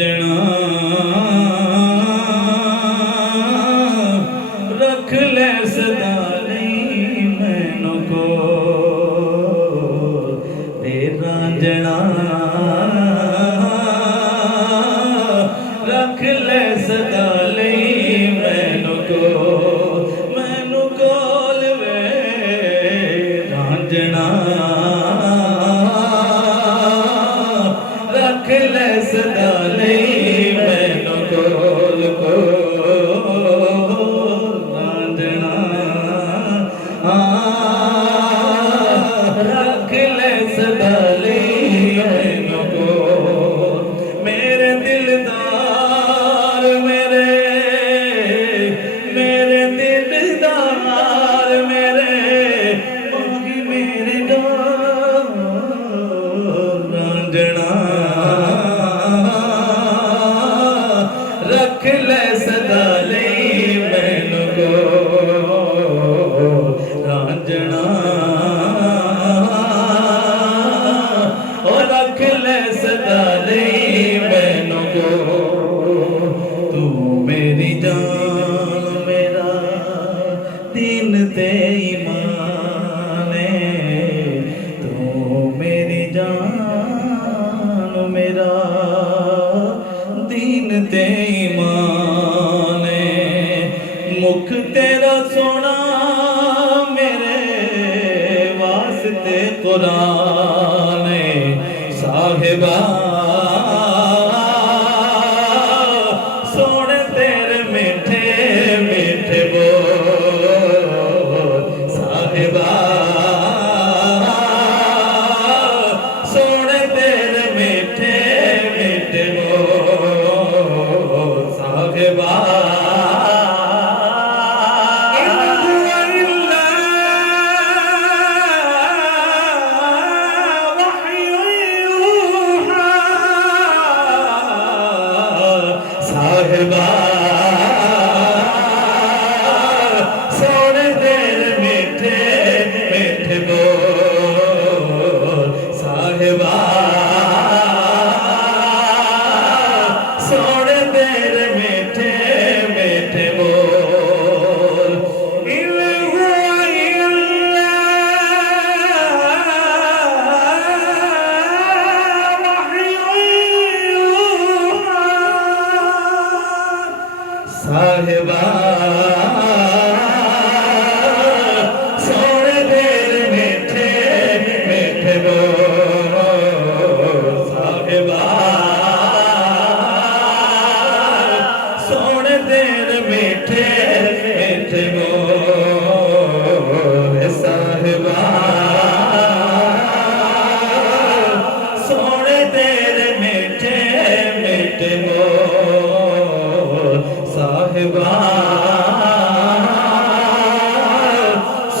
रांझणा रख ले सदा नहीं मैनू को दे रांझणा रख ले सदा नहीं मैनू कोल वे रांझणा रख ले सदा नहीं मैनू कोल रांझणा रख ले सदा नहीं मैनू कोल मेरे दिलदार मेरे दिलदार मेरे मांगी मेरे रांझणा रख ले सदा नहीं मैनू को रांझणा ओ रख ले सदा नहीं मैनू को तू मेरी जान मेरा दीन ते ईमान तू मेरी जान मेरा दीन ते ईमान मुख तेरा सोना मेरे वास्ते कुरान साहिबा सोने तेरे मीठे मीठे बोल साहिबा सोने तेरे मीठे मीठे बोल साहिबा साहिबा सोने तेरे मीठे मीठे बोल साहिबा सोने तेरे मीठे मीठे बोल साहिबा सोने तेरे मीठे मीठे बोल साहिबा सोने तेरे मीठे मीठे बोल साहिबा सोने तेरे मीठे मीठे बोल साहिबा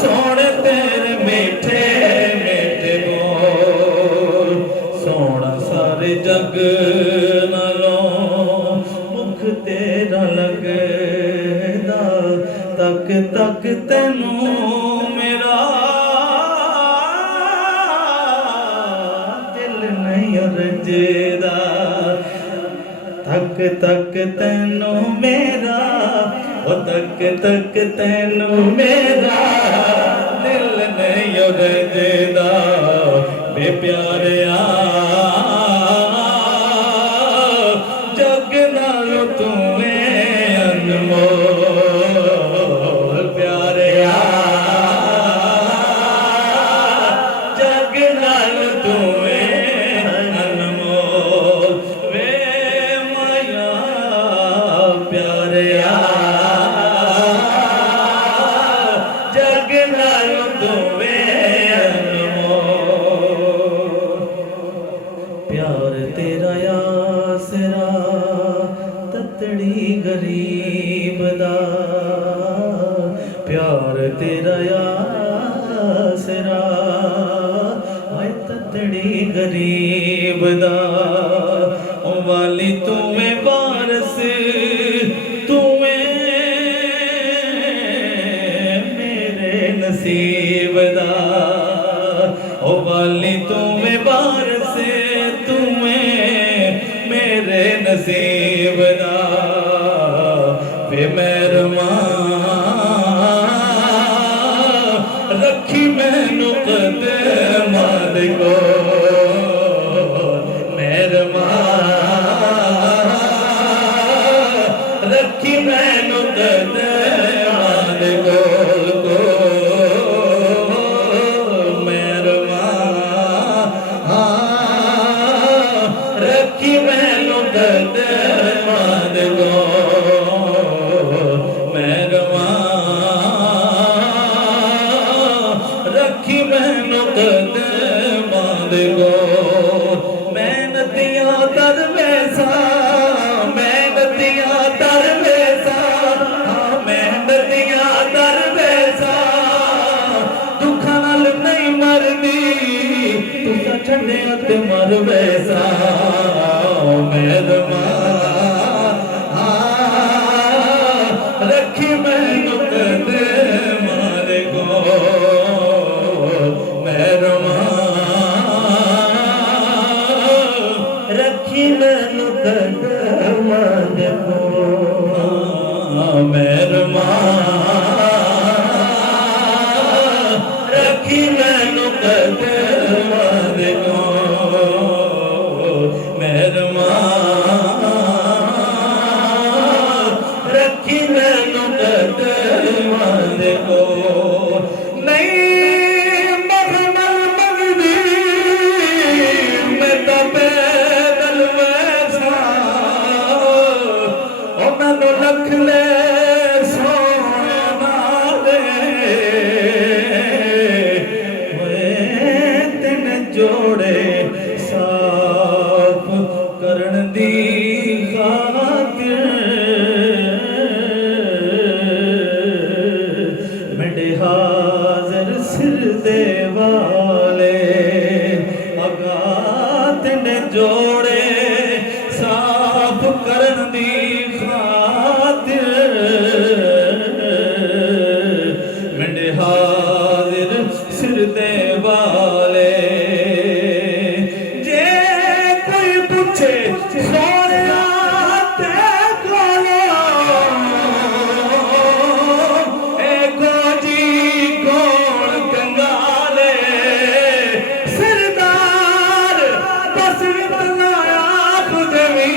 सोने तेरे मीठे मीठे बोल सोना सारे जग नालों मुख तेरा लगदा तक तक तैनू मेरा दिल नहीं रजदा तक तक तैनू मेरा ओ तक तक तैनू मेरा दिल नहीं रजदा बे प्यारिया जग नालों तू अनमोल प्यारिया जग नालों तू अनमोल वे माया प्यारिया जग नालों तू अनमोल प्यार तेरा आसरा ततड़ी गरीब दा प्यार तेरा आसरा आए ततड़ी गरीब दा ओ वाली तुम्हें वारस तुम्हें मेरे नसीब दा ओ वाली तुम्हें वारस तुम्हें मेरे नसीब दा वे मेहरबान रखी मैनू कदमां दे कोल मेहरबान रखी मैनू कदमां दे कोल रखी मैनू कदमां दे कोल मेहरबान रखी मैनू कदमां दे कोल मेहनतियां दरवेसा मेहनतियां दरवेसा मेहनतियां दरवेसा दुखां नाल नहीं मरदी तुसा छड्डिया ते मर वैसा मेहरबान रखी मैनू कदमां दे कोल मेहरबान रखी मैनू कदमां दे कोल मेहरबान रखी मैनू कदमां दे कोल मेहरबान रखी मैनू कदमां दे कोल नहीं महमल मंगदी मैं तां पैदल वैसा ओ मैनू लख ले सोने नाले तेन जोड़े साफ करन दी खातिर मेरे हाज़र सिर दे वाले अगा तेन जोड़े साफ करन दी खातिर मेरे हाज़र सिर दे वाले जे कोई पूछे सोने ते कोलो एको जी कौन कंगाले सरदार बस इतना आँख देवी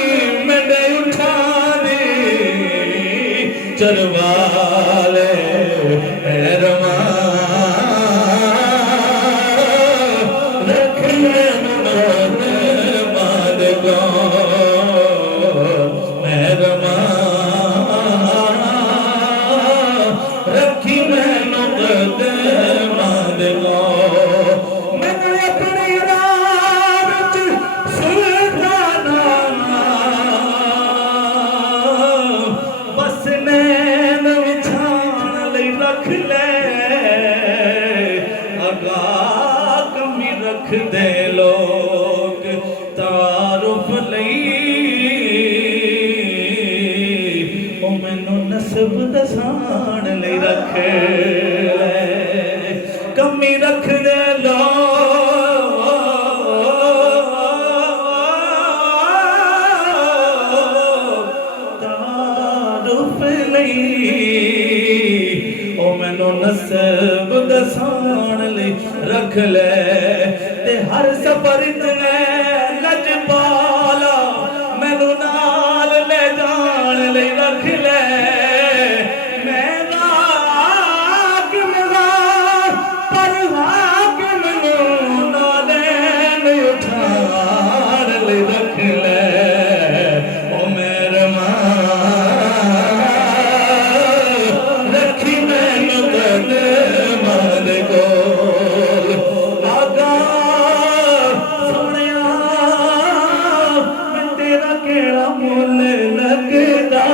मैंने उठा दी चरवाले मेहरबान रखी मैनू कदमां दे कोल मेहरबान रखी मैनू कदमां दे कोल मैनू अपनी राह विच सुल्ताना बस नैन विछाण लई रख ले अगा कमी रख दे लोग तारुफ लई ओ मैनू नसब दसाण लई रख ले कमी रख दे लोग तारुफ लई ओ मैनू नसब दसाण लई रख ले ते हर सफर च लजपाला मैनू नाल ले जान लई रख ले मैं हाकिम पर हाकिम नू नाले उठाण लई रख ले ओ मेहरबान रखी मैनू कदमां दे कोल आगा सोहणिया मैं तेरा केड़ा मुल लगदा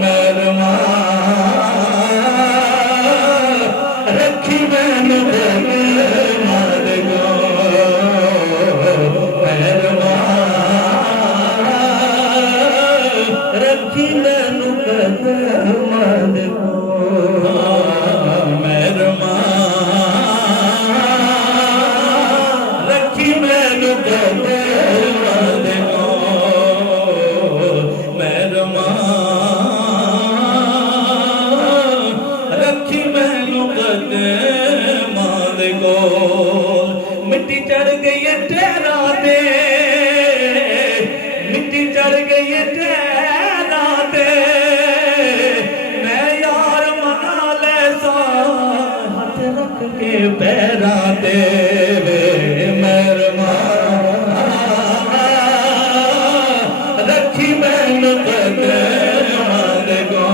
मेहरबान रखी मैनू कदमां दे कोल मेहरबान रखी मैनू कदमां दे कोल मेहरबान रखी मैनू कदमां दे कोल चढ़ गई टहराते मैं यार मना ले सा हाथ रख के पैराते मेहरमा रखी मैनू कदर को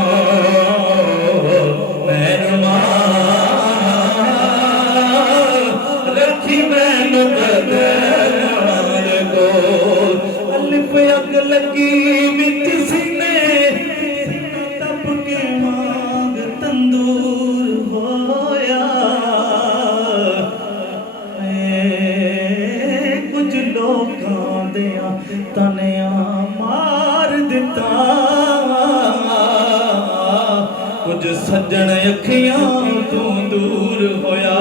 मेहरमा रखी मैनू कदर को अलिफ अग लगी बिच सीने तप के मांग तंदूर होया कुछ लोकां दियां तनिया मार दिता कुछ सज्जन अखियां तू दूर होया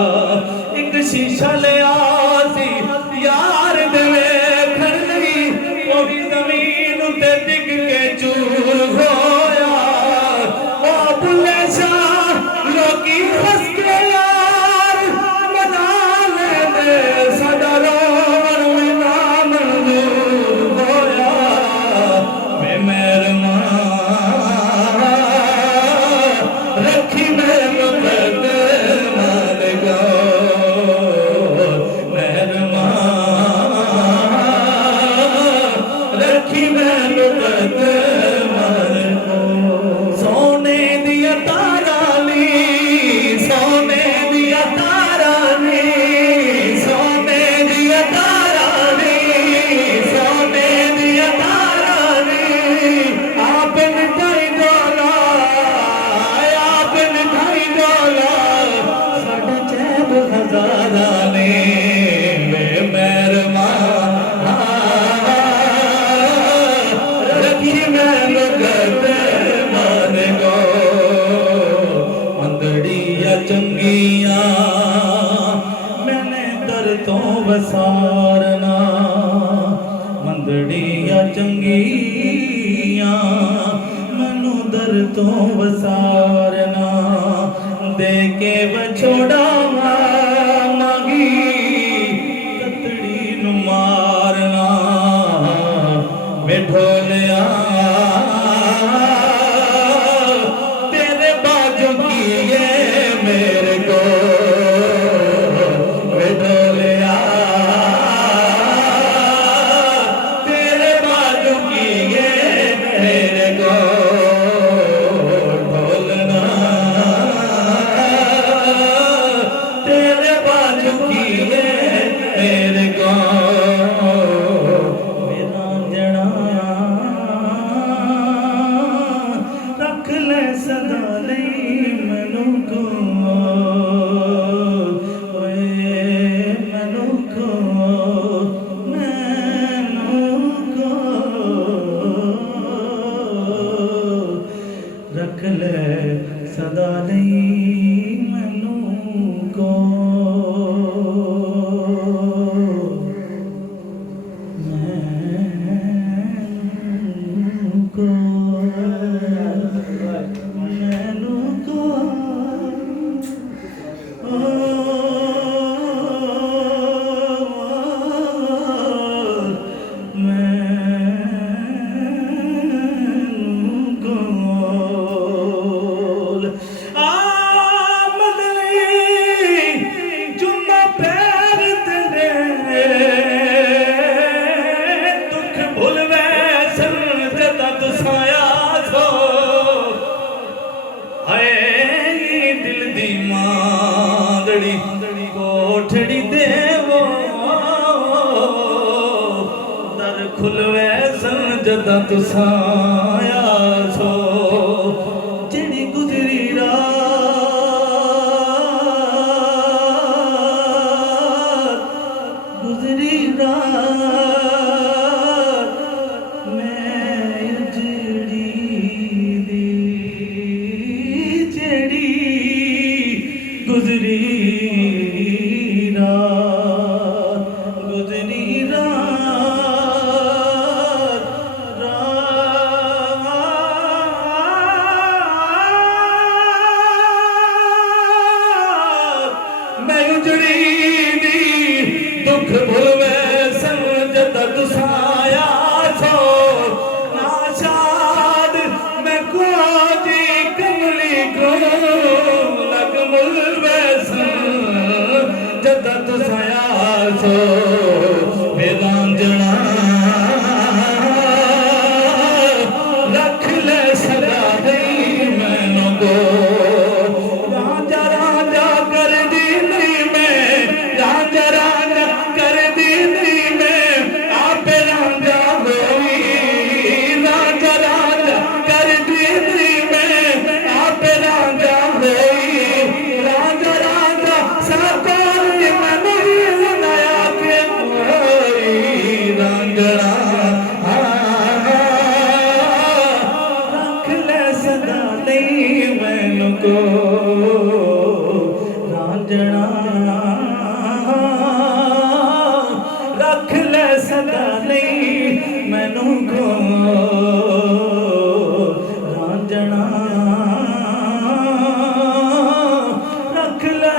एक शीशा लिया सी यार दे वेखण लई ओ भी जमीन ते डिग के चूर होया ओ बुले शाह लोकी हंस के यार मना ले दे साडा रोवन में ना मंजूर होया मैं मेहरमा रखी मैनू कदर को मेहरमा रखी मैनू कदर को सोने दिया तारा ली सोने दिया तारा ली सोने दिया तारा ली सोने दिया तारा ली आप मिठाई डोला आप मिठाई डोला साढ़े चैब हजारा ने मेहरमा रखी मैनू कदर को अंदड़िया चंगिया मैंने दर तो वसारना मंदड़िया चंगिया मैनू दर तो वसारना दे के बछोड़ा मांगी कतड़ी नू मारना वे ढोलिया तेरे बाजू की ये मेरे को वे ढोलिया तेरे बाजू की ये मेरे को ढोलना तेरे बाजू की ये मेरे को मेरा जड़ा रख ले सदा लई मैनू को ओए मैनू को रख ले सदा लई मैनू को मैनू को कोठड़ी देवो दर खुलवे सन जदा तुसाया सो जेड़ी गुजरी रात मैं उजड़ी दी जेड़ी गुजरी रात रांझना रख ले सदा नहीं मैनू को रांझना रख ले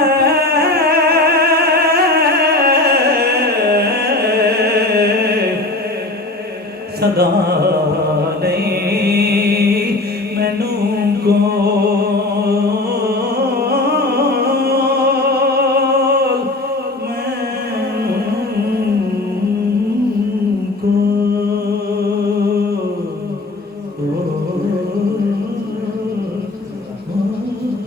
सदा